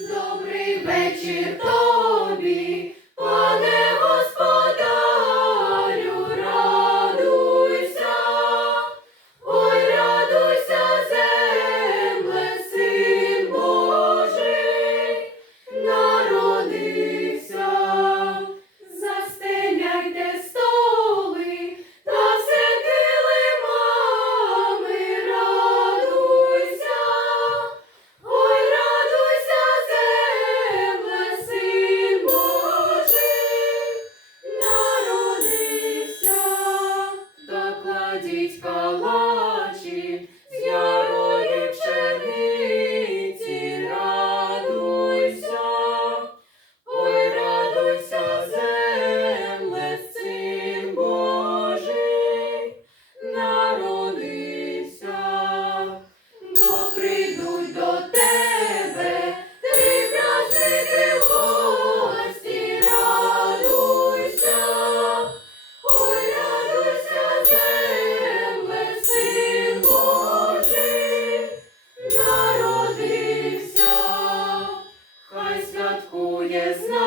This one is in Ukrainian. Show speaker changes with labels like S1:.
S1: Добрий вечір тобі, is not.